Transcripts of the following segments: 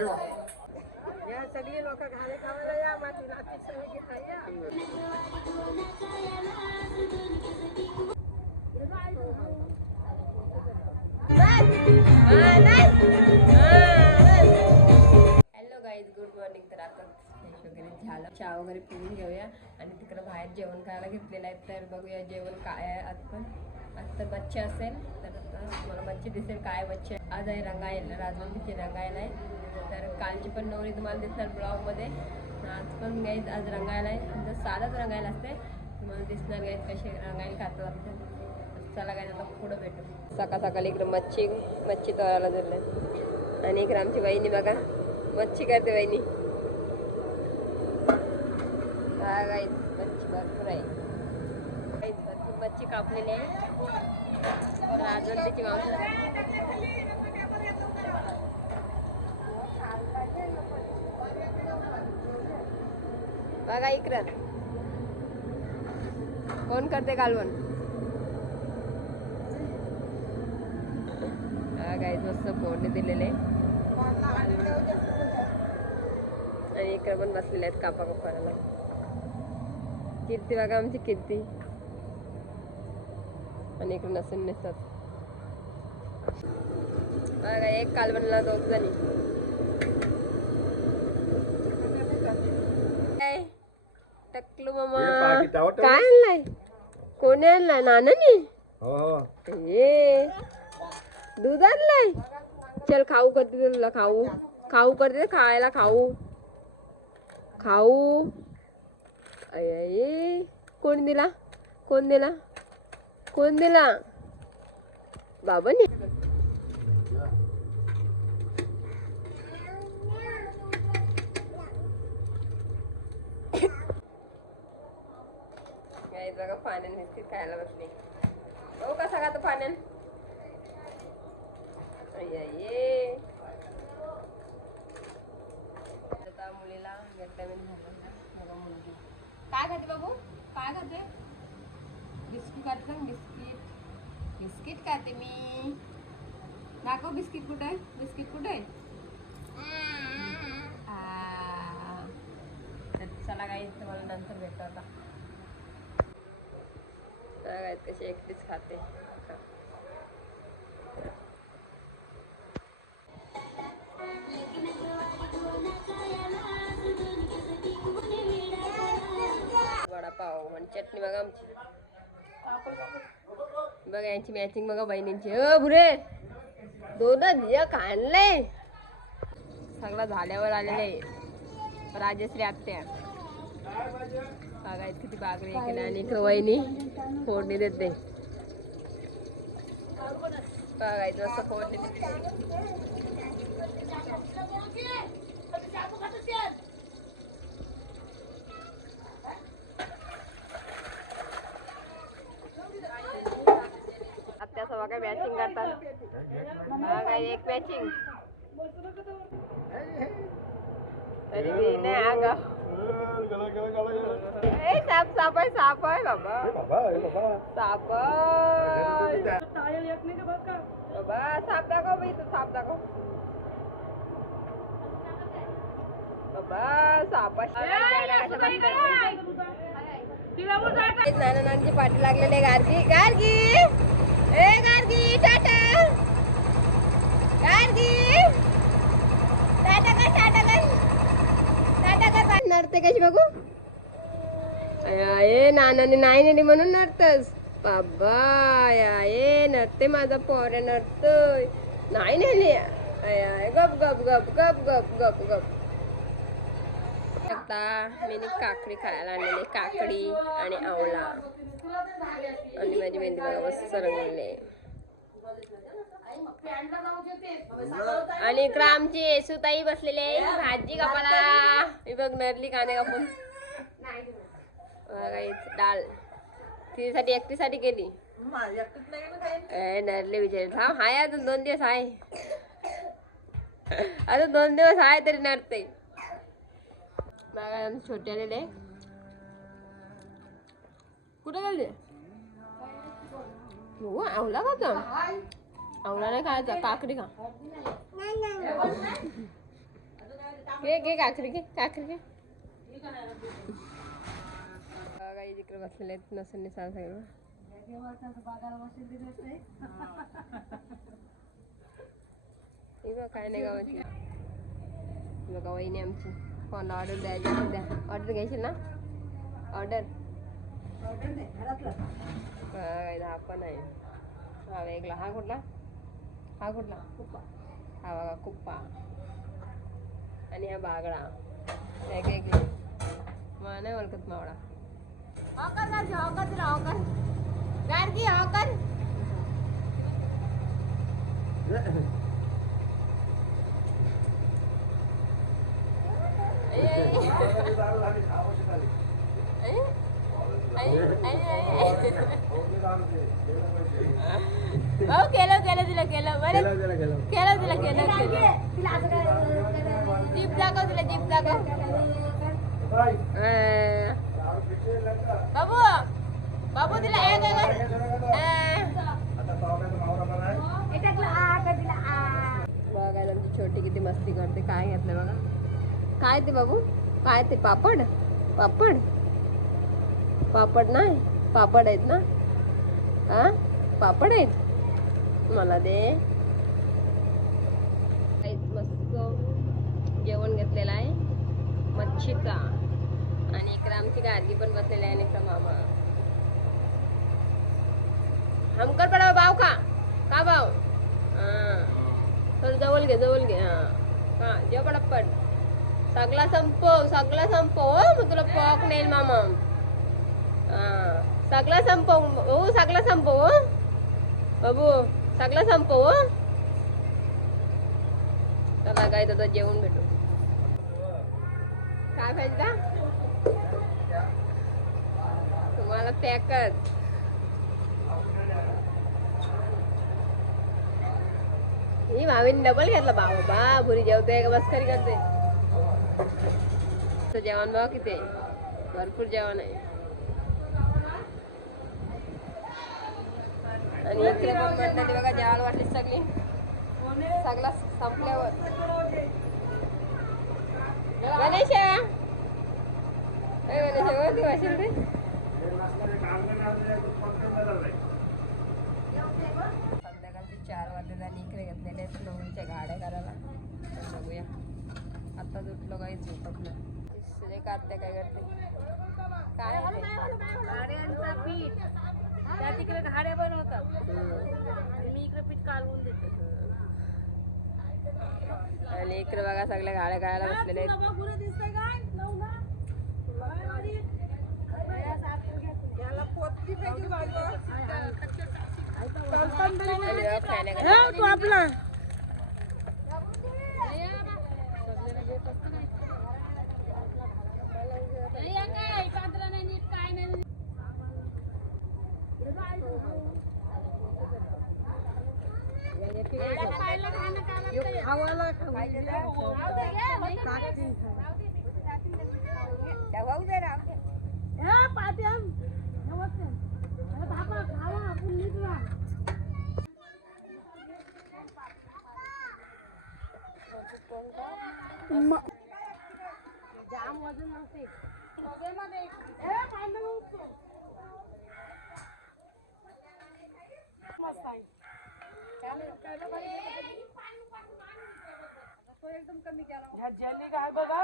या सगळी लोक घाले खावायला या माती नाती सगळी या. हॅलो गाईज गुड मॉर्निंग तर आता फ्रेश वगैरे झालं. चहा वगैरे पिऊन घेऊया. आणि तिकडं बाहेर जेवण करायला घेतलेलं आहे. तर बघूया जेवण काय आहे आज पण तर बच्चे असेल तर आता मला बच्चे दिसेल काय बच्चे. आज आहे रंगायला राजवंतीची रंगायला आहे. तर कालची पण नवरी तुम्हाला दिसणार ब्लॉगमध्ये. आज पण गाईज आज रंगायला आहे. आमचं साधंच रंगायला असते तुम्हाला दिसणार गाईज कसे रंगायला खातो आमचं. चला काय आता पुढं भेटू. सकाळ सकाळी इकडं मच्छी मच्छी तोरायला दिलं आणि इकडं आमची वहिनी बघा. मच्छी करते वहिनी. हा गाईज मच्छी भरपूर आहे गाईज मिरची कापलेली आहे. राजवंतीची माणसं बघा इकडं कोण करते कालवण? गाईज मस्त फोडणी दिलेले आणि इकडे पण बसलेले आहेत कापा कापायला कीर्ती बघा आमची कीर्ती आणि इकडे नसून नसतात बघा एक कालवणला दोघ जणी? टकलू मामा. काय आणलाय? कोणी आणलाय? नानानी? हो ये दूध आणलंय? चल खाऊ करते तुला खाऊ. खाऊ करते खायला खाऊ. खाऊ. अय. कोण दिला? कोण दिला? कोण दिला बाबाने काय बघा पाण्याने बिस्किट खायला बसले. हो कसा खातो पाण्यान अय्ये. आता मुलीला विटामिन झालं मला मुलगी काय खाते बाबू काय खाते बिस्किट खाते ना बिस्किट खाते मी. दाखव बिस्किट कुठे? आहे बिस्किट कुठे? आहे चला काही तुम्हाला नंतर भेटू आता. काय कशी एकटीच खाते. वडापाव आणि चटणी बघा आमची. बघा यांची मॅचिंग बघा बहिणींची. अ बुरे दोन एक आणलंय सगळं झाल्यावर आलेलं. आहे राजश्री आत्या. बघायचं किती बागरी केली आणि इकडं वहिनी फोडणी देते. बघायचं असं फोडणी देते. काय मॅचिंग करतात काय एक मॅचिंग तरी बी नाही आगा ए साप साप आहे साप आहे बाबा. साप. बाबा साप दाखव बाई तू साप दाखव. बाबा साप नाना नानची पाठी लागलेले गार्गी. गार्गी! नडते कशी बघू? ए नानाने नाही नेली म्हणून नडतस बाबा ए नडते माझा पोरे नडतोय नाही नेली. गप गप गप गप गप गप गप. आता मी काकडी खायला आणलेली काकडी आणि आवळा. आणि माझी मेहंदी बघा मस्त रंगवले आणि इकडं आमची येसूताई बसलेली आहे. भाजी कापाला ही बघ नरली कांदे कापून. बघा इथं डाळ. तिच्यासाठी एकटीसाठी केली. ए नरले विचार थांब हाय अजून दोन दिवस आहे. अजून दोन दिवस आहे तरी नरते. बघा आमचे छोटे आलेले. कुठे गेले? हो आवला का आवला नाही खायचा काकडी खा. घे घे काकरी घे काकरी घे. काही तिकडे बसलेले आहेत नसून निसार सगळं. हे काय नाही गावाची बघा वहिनी आमची. फोन ऑर्डर द्यायची द्या ऑर्डर घ्यायची ना? ऑर्डर हा पण आहे. हा वेगळा हा कुठला? हा कुठला? हा बघा कुप्पा. आणि हा बागडा. वेगवेगळे मला नाही ओळखत मावळा. हॉकर गारची हॉकर तुला हॉकर गारगी हॉकर भाऊ केलं केलं तुला केलं बरं. केलं तुला केलं जीप दाखव तुला जीप दाखव. बाबू बाबू तुला एक. बघायला आमची छोटी किती मस्ती करते. काय घेतलं बघा. काय ते बाबू? काय ते पापड? पापड? पापड नाही पापड आहेत ना? हा पापड आहेत? मला दे. काहीच मस्त. जेवण घेतलेलं आहे. मच्छीचा आणि इकडे आमची गादी पण बसलेली आहे आणि मामा. हमकर पडा भाव का? का भाव हा तर जवळ घे जवळ घे. हा. हा जेव पटापट. सगळा संपव सगळा संपव. हो मग तुला पॉक नेईल मामा. सगळं संपव. हो सगळं संपव हो. बाबू सगळं संपव हो. चला काय दादा जेवण भेटू. काय पाहिजे तुम्हाला पॅकच. ही भावीन डबल घेतला. बाबा बा भुरी जेवते का? मस्करी करते. जेवण बघ किती आहे. भरपूर जेवण आहे आणि इकडे पण मंडळी बघा जेवण वाटली सगळी. सगळा संपल्यावर गणेश ए, गणेश वरती वाशील रे संध्याकाळचे चार वाजले आणि इकडे घेतलेले आहेत गाड्या करायला तर बघूया आता उठलो काही झोपत नाही सुरे काय करते काय त्या तिकडे घाड्या बनवतात. मी इकडे पीठ कालवून देते. आणि इकडे बघा सगळ्या गाड्या गायला बसलेल्या आहेत. बघ, दिसतंय काय नवना? याला पोतली पैकी बाजू. आणि बघा खाण्याकडे तू आपला खावाला जाम वजन नव्हते मस्त आहे ह्या जेली काय बघा?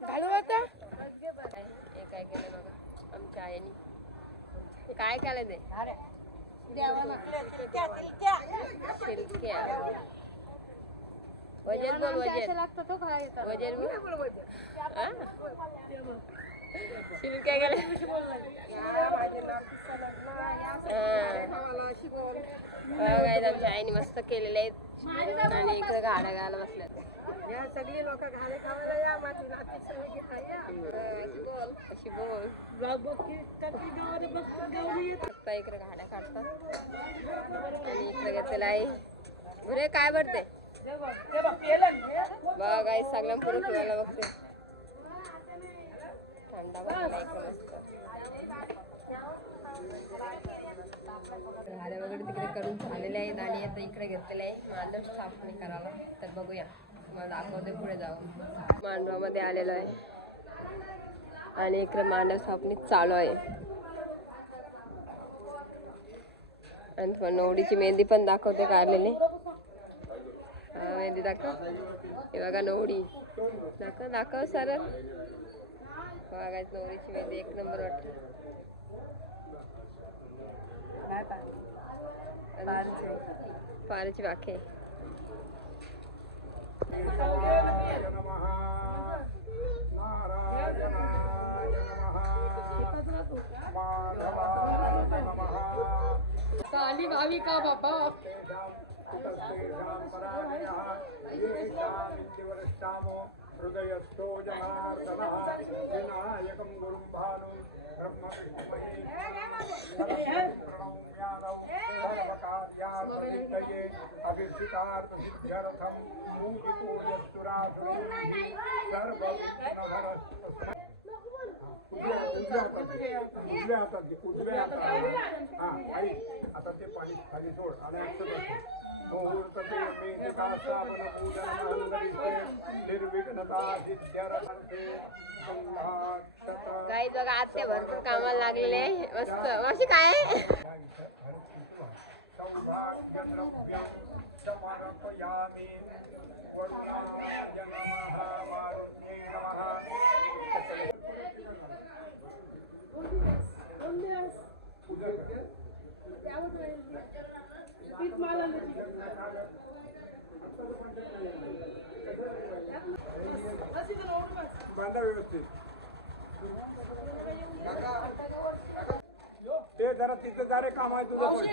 घालू आता. हे काय केलं बघा आमच्या आईने काय केलं ते शिरक्या वजन बोल वजन लागतं तो खायचा वजन. बोल? शिरक्या गेल्या आमच्या आईने मस्त केलेले आहेत. आणि इकडे गाड्या गायला बसल्यात या सगळी लोक घाले खावायला या माझी नाती सगळी अशी बोल अशी बोल. बघ इकडे गाड्या काढतात. आणि इकडे घेतलेलं आहे. बरे काय भरते? बघ काही सगळ्या पुढे फिरायला बघते. थंडा इकडे मस्त. गाड्या वगैरे तिकडे करून झालेल्या आहेत आणि आता इकडे घेतलेलं आहे. मांडव स्थापने करायला. तर बघूया. तुम्हाला दाखवते पुढे जाऊन. मांडवामध्ये आलेलो आहे. आणि इकडे मांडव स्थापने चालू आहे. आणि तुम्हाला नवडीची मेहंदी पण दाखवते काढलेली. मेहंदी दाखव. हे बघा नवडी. दाखव दाखव सरळ. बघा नवरीची मेहंदी एक नंबर वाटते. वाखे नमः माधवाय नमः काली भाविका बाबा. हृदयस्थो जनार्दनः विनायकं गुरुं भानुं ब्रह्मविष्णुमहे प्रणौम्यादौ सर्वकार्यार्थसिद्धये अभिषितार्थसिद्ध्यर्थं मूजितो यस्तुरासुरे सर्वविघ्नहरस्तस्मै उजव्या हातात उजव्या हातात हा आई आता ते पाणी खाली सोड. आणि असं ते काही बघा आत्या भरपूर कामाला लागलेले मस्त मावशी काय सौभाग्यद्रव्यं समर्पयामि कर. बांधा व्यवस्थित. ते जरा तिथं जा रे काम आहे तुझं पण.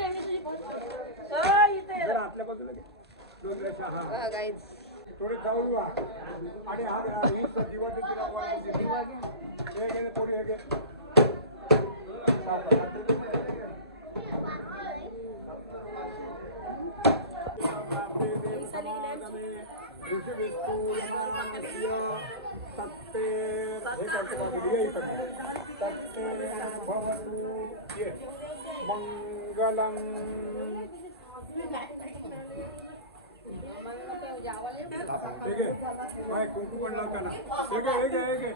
जरा आतल्या बाजूला घे. दोन रेषा हा थोडी जवळ वा. आणि हा हा, ही स- दिवा तिला. हे घे, थोडी हे घे. मंगलम ठीक आहे बाय कुंकू पण लावता ना ठीक आहे ठीक आहे ठीक आहे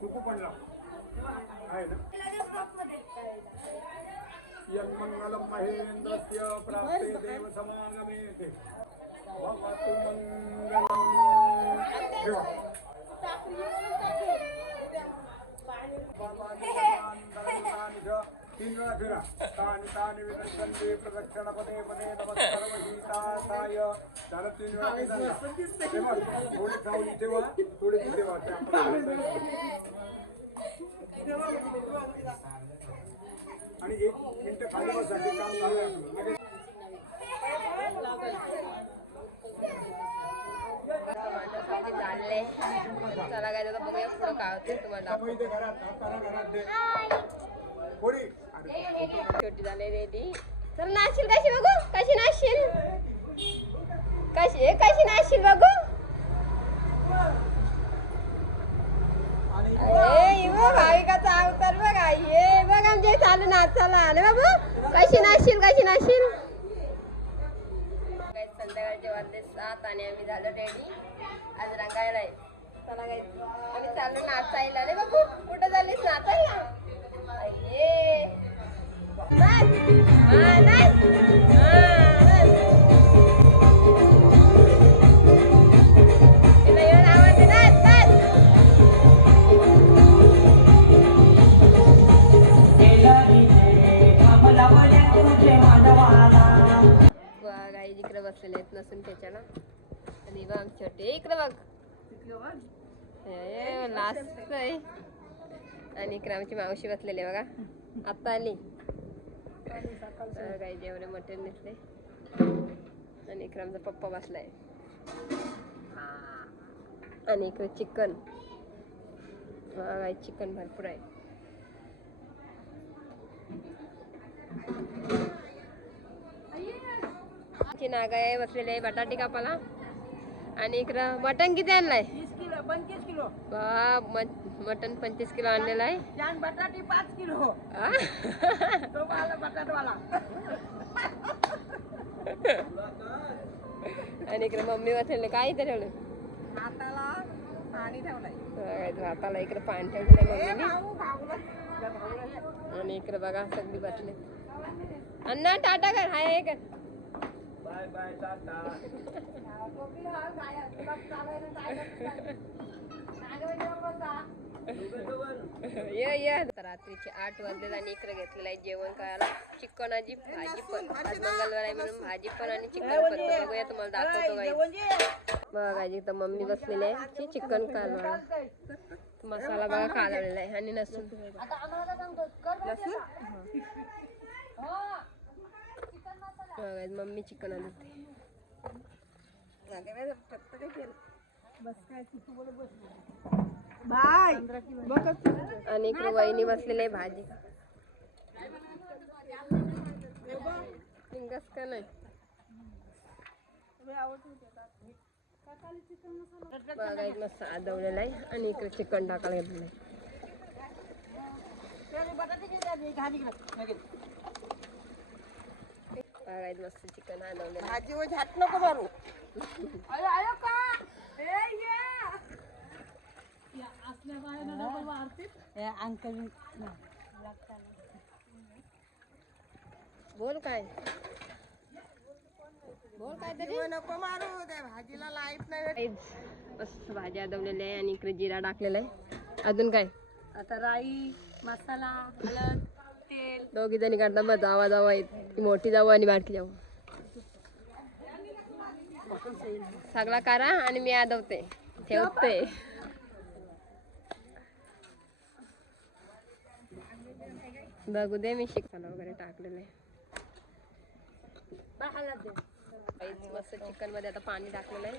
कुंकू पण लाव आहे ना यन्मङ्गलं महेन्द्रस्य प्राप्ते देवसमागमेते भवतु मङ्गलम् ठेवा तानि च तीन वेळा फिरा झालं तीन वेळा तेव्हा थोडे ठेवा ठेवा आणि एक मिनिट खाली बसायचे काम झालं आहे चला काय आता बघूया पुढं काय होते तुम्हाला. छोटी झाले रेडी चल नाचशील कशी बघू? कशी नाचशील? कशी कशी नाचशील बघू? अरे भाविकाचा अवतार बघा. ये बघ आमच्या चालू नाचायला. आले बाबू? कशी नाचशील कशी नाचशील? काय संध्याकाळचे वाजले सात आणि आम्ही झालो रेडी आज रंगायला आहे चला काय आम्ही चाललो नाचायला रे बाबू कुठं चाललीस नाचायला नाच. हा, नाच. येऊन इकडे बसलेले आहेत नसून त्याच्याला आणि बघ छोटे इकडे बघ. हे लास्ट आहे. आणि इकडे आमची मावशी बसलेली आहे बघा. आता आली. काही जेवढे मटण नेसले आणि इकडे आमचा पप्पा बसलाय. आणि इकडे चिकन. काही चिकन भरपूर आहे. नागाय बसलेली आहे बटाटे कापाला आणि इकडं मटण किती आणलाय? किलो पंचवीस किलो. बा मटन पंचवीस किलो आणलेलं आहे. छान बटाटे पाच किलो. आ? तो वाला बटाटवाला. आणि इकडे मम्मी बसलेले काय इथे ठेवलं? हाताला पाणी ठेवलंय. बघा, हाताला इकडे पाणी ठेवलेलं मम्मीने. आणि इकडे बघा सगळी बसले. अण्णा टाटा कर. हाय हे कर. बाय बाय टाटा. ये ये. रात्रीचे आठ वाजले आणि इकडे घेतलेलं आहे जेवण करायला. चिकनाची भाजी पण. आज मंगळवार आहे म्हणून भाजी पण आणि चिकन पण. बघूया तुम्हाला दाखवतो काही बघा इथं मम्मी बसलेली आहे. ची चिकन कालवाला मसाला बघा कालवलेला आहे आणि नसून बघा मम्मी चिकन आणते. बाय. आणि वहिनी बसलेली आहे भाजी. पिंगस का नाही? बघा एक मस्त आदवलेला आहे आणि इकडे चिकन टाकायला घेतलेलं आहे. बघा एक मस्त चिकन आदवलेलं आहे भाजी व झाट नको मारू. अंकल. बोल काय? बोल काय तरी? नको मारू त्या भाजीला लाइट नाही काहीच मस्त भाजी आदवलेली आहे आणि इकडे जिरा टाकलेला आहे. अजून काय? आता राई मसाला हळद. दोघी जणी काढता मग जावा जावा येत. मोठी जाऊ आणि बारकी जाऊ. सगळा करा आणि मी आदवते. ठेवते. बघू दे मी शिकताना वगैरे टाकलेले मस्त चिकनमध्ये आता पाणी टाकलेलं आहे.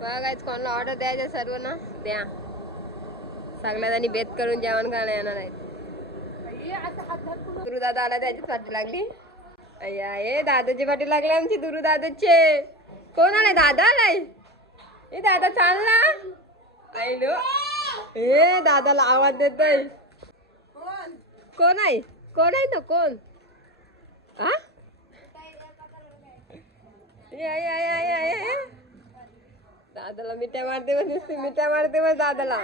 बघायच कोणाला ऑर्डर द्यायचं सर्व ना द्या. सगळ्या जणी बेत करून जेवण करणं येणार आहे दुरू दादा आला त्याचीच पाठी लागली. अय्या ए दादाची पाठी लागली आमची दुरू दादाचे कोण आलाय? दादा आलाय? ए दादा चालला आईलो ए दादाला आवाज देतोय. कोण आहे? कोण आहे तो? कोण? हा या या या दादाला मिठ्या मारते बस मिठ्या मारते दादाला